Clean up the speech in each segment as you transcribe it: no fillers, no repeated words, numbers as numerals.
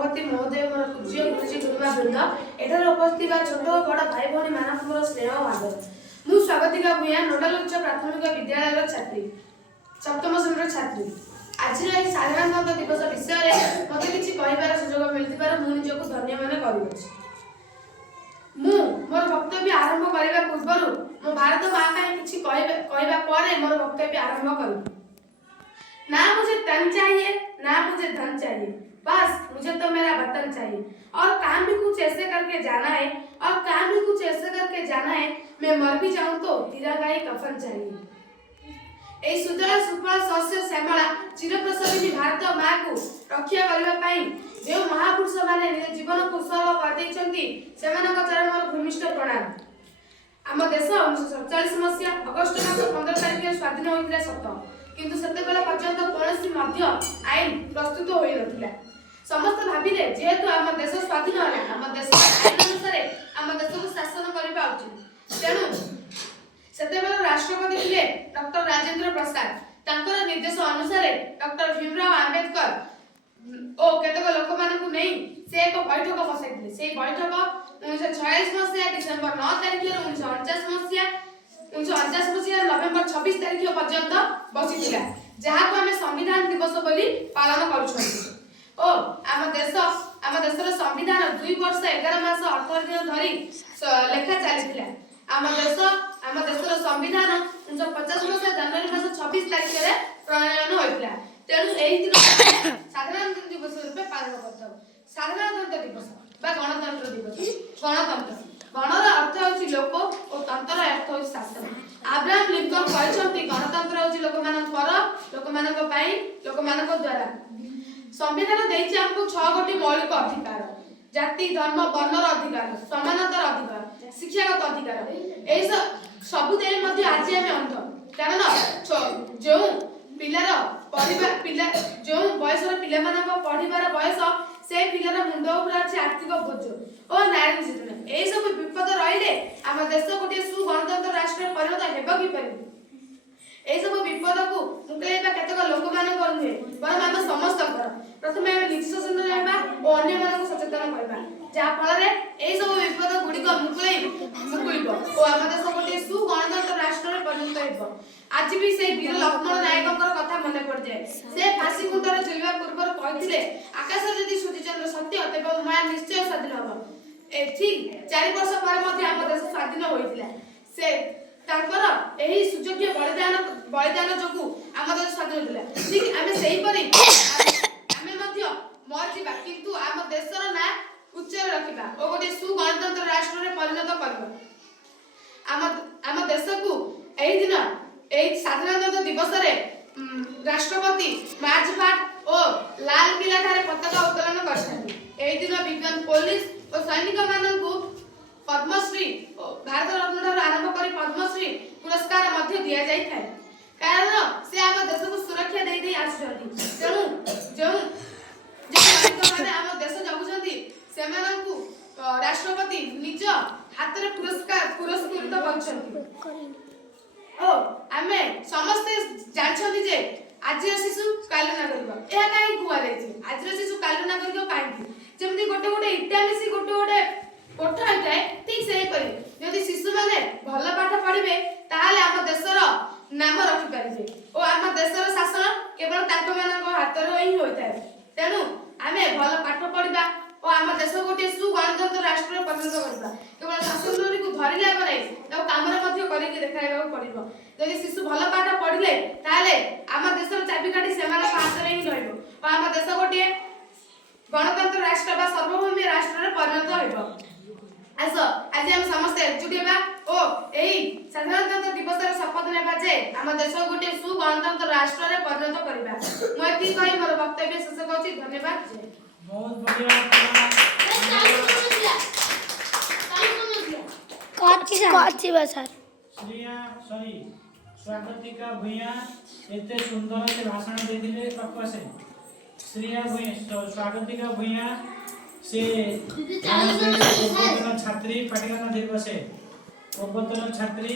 सभापति महोदय मोर पूज्य गुरुजी गुरुमा वृंद एठार उपस्थित छोट बड़ भाई भौणी मानक मोर स्नेह आदर मु स्वागतिका भूया नोडाल उच्च प्राथमिक विद्यालय छात्री सप्तम श्रेणी छात्री आज साधारणतंत्र दिवस विषय में मत कि कहबार सुजोग मिलता मु निजक धन्य मन कर मोर वक्तव्य आरंभ करने पूर्व मो भारत माँ कि कहवा मोर वक्तव्य आरंभ करूँ। ना मुझे तन चाहिए ना मुझे धन चाहिए, बस मुझे तो मेरा वतन चाहिए। और काम भी कुछ ऐसे करके जाना है, और काम भी कुछ ऐसे करके जाना है, मैं मर भी जाऊं तो तिरंगा ही कफन चाहिए। ए सुजला सुफल शस्य श्यामला चिरप्रसविनी भारत माँ को रक्षा करबा पई जे महापुरुष माने निज जीवन को उत्सर्ग कर दैछंती सेमानक चरण मोर भूमिष्ठ प्रणाम। आम देश 1947 मसीहा अगस्ट मास 15 तारिख स्वाधीन होइतिला सत, किंतु सेतेबेला पर्यंत कोनोसी मध्य आईन प्रस्तुत होई नथिला। समस्त भाबिले जेहेतु आम देश स्वाधीन होला आम देश आईन अनुसार आम देश को शासन करबा उचित। तेणु सेतेबेला राष्ट्रपति थिले डॉक्टर राजेंद्र प्रसाद, तांकर निर्देश अनुसार डॉक्टर भीमराव अंबेडकर ओ केतक लोक मानकु नहीं से एक बैठक बसाइथिले। से बैठक 1946 मसीहा डिसेंबर 9 तारिख 1949 मसीहा नवेम्बर 26 तारिख पर्यंत बसिथिला, जहाको हमें संविधान दिवस बोली पालन करूछन। ओ आम देशर संविधान 2 वर्ष 11 मास 18 दिन धरी लेखा चलीथिला। आम देशर संविधान 1950 मसीहा जनवरी मास 26 तारिख रे प्रणयन होइथिला। तेणु एही दिन साधारणतंत्र दिवस रूपे पालन करथौ। साधारणतंत्र दिवस बा गणतंत्र दिवस। गणर अर्थ होछि लोक और तंत्र अर्थ होछि शासन। अब्राहम लिंकन कहछंती गणतंत्र होछि लोकमानक पई लोकमानक द्वारा। संविधान देइछि हमको 6 गोटी मौलिक अधिकार, जाति धर्म वर्णर अधिकार, समानतार अधिकार, शिक्षागत अधिकार। एई सब देइ मध्ये आज हम अंध, कारण जो पिलार परिवार जो बयसर पिला मानक पढ़िबार बयस से पिलार मुंड उपर अछि आर्थिक बोझ और नारी निर्यातन। ए सब विपद रहिले आम देश गोटे सुगणतंत्र राष्ट्र परिणत हेबो कि परिबो। ए सब विपद को मुकलेबा केतक लोक मानक नुहे बरम आम समस्त प्रथमे आम निज सचेतन हेबा और अन्य मानक सचेतन करबा, जा फल रे ए सब विपद गुडी को मुकुलिबो और आम देश गोटे सुगणतंत्र राष्ट्र परिणत हेबो। आज भी से वीर लक्ष्मण नायकंकर कथा मन पड़ जाए। से फांसी खुंटार झुलिबा पूर्व कहिथिले आकाश जदि सूर्यचंद्र सत्य तेबे माया निश्चय स्वाधीन हबो। ए ठीक 4 वर्ष पर मध्ये आम देश स्वाधीन होइतिला। से तांकर एही सुयोग्य बलिदान जोगु आम देश स्वाधीन होइतिला। ठीक आमे सेही परि आमे मध्ये मर जिबा, किंतु आम देशर ना उच्च रखिबा ओ गोटे सुगणतंत्र राष्ट्र रे परिणत करबो। आम देश को एही दिन साधारणतंत्र दिवस रे राष्ट्रपति मार्च पास्ट और लाल किला ठारे पताका उत्तोलन करछथि। एही दिन विज्ञान पुलिस और सैनिक माननकु पद्मश्री भारत रत्न ठार आरंभ करी पद्मश्री पुरस्कार मध्ये दिया जाय थाए, कारण से आम देश को सुरक्षा दे दे आछथि। तेणु जो सैनिक माने आम देश जगुछथि सेमानकु राष्ट्रपति निज हाथ रे पुरस्कृत करछथि। ओ आमे समस्त जानछथि जे आजिर शिशु काल नागरिक एहा काई कुआ जायछि। आजिर शिशु काल नागरिक काई जेमति गोटे इटा मिसी गोटे कोठा होइताय, ठीक सेही परि यदि शिशु माने भल पाठ पढिबे ताहाले आम देशर नाम रखि परिबे ओ आम देशर शासन केवल तांक मानक हाथ रे ही होइताय। तेनु आमे भल पाठ पढिबा ओ आम देश गोटे सुगणतंत्र राष्ट्र परिणत करबा। केवल शासन को धरिले बनै तो काम रे मध्ये करिके देखाइबा पड़िबो। यदि शिशु भल पाठ पढिले ताले आम देशर चाबिकाठी सेमान हाथ रे ही रहइबो ओ आम देश गोटे गणतंत्र राष्ट्र बा सार्वभौम राष्ट्र रे परिणत होइबो। आज हम समस्त एकजुट हेबा ओ एही साधारणतंत्र दिवस रे शपथ नेबा जे आम देश गोटे सुगणतंत्र राष्ट्र रे परिणत करबा। म एति कहि मोर वक्तव्य शेष करछि। धन्यवाद। बहुत बढ़िया स्वागतिका भूया एते सुंदर से भाषण देथिले प्रकाशे। श्रेया भूया स्वागतिका भूया से पूर्वतन छात्री पाठ्यक्रम दिवसे पूर्वतन छात्री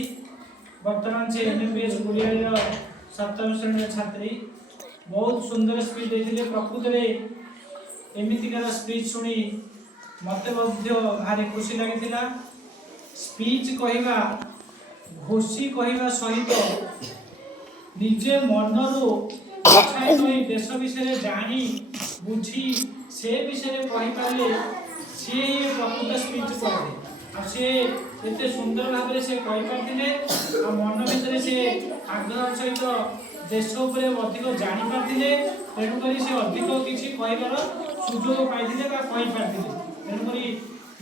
वर्तमान से एमबीएस गुलिया सप्तम श्रेणी छात्री बहुत सुंदर स्पीच देथिले। प्रकृत रे एमितिकार स्पीच सुनी मते मध्य भारी खुशी लगी। स्पीच कहवा घोषी कहवा सहित निजे मनरू इच्छा देश विषय जानी बुझी से विषय कहीपर सी प्रकृत स्पीच करे सी एते सुंदर भाव से कहीपर मन भर से आग्रह सहित देश उपर अधिक जापारे तेणुक से अधिक किसी कहबार सुजोग पाई तेणुक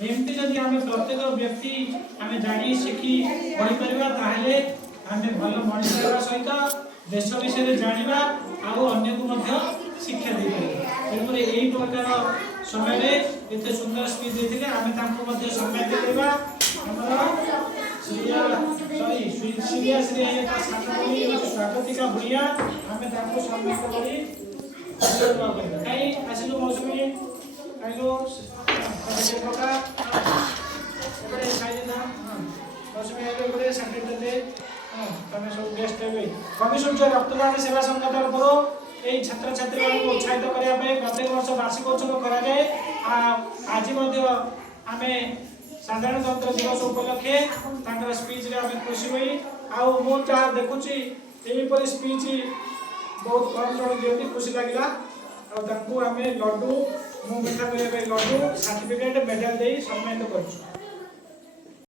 एमती जदि आम प्रत्येक व्यक्ति आम जानी शिखी कहीपर आम भल मनीष सहित देश विषय जाना आन्य को शिक्षा दे तेणुक यही प्रकार समय एत सुंदर स्पीच देते आम सम्मान देवा स्वागतिका भूया आम सम्मान करी आसिलु मौसुमी आइलु रक्तदान सेवा संघ तरफ यही छात्र छात्री उत्साहित करने प्रत्येक वर्ष वार्षिक उत्सव कराए। आज आम साधारणतंत्र दिवस उपलक्षे स्पीच आम खुशी हुई जहाँ देखुची यहीपर स्पीच बहुत कम जन दिखती खुशी लगे आम लड्डू मुँह मिठा करने लड्डू सर्टिफिकेट मेडल दे सम्मानित कर।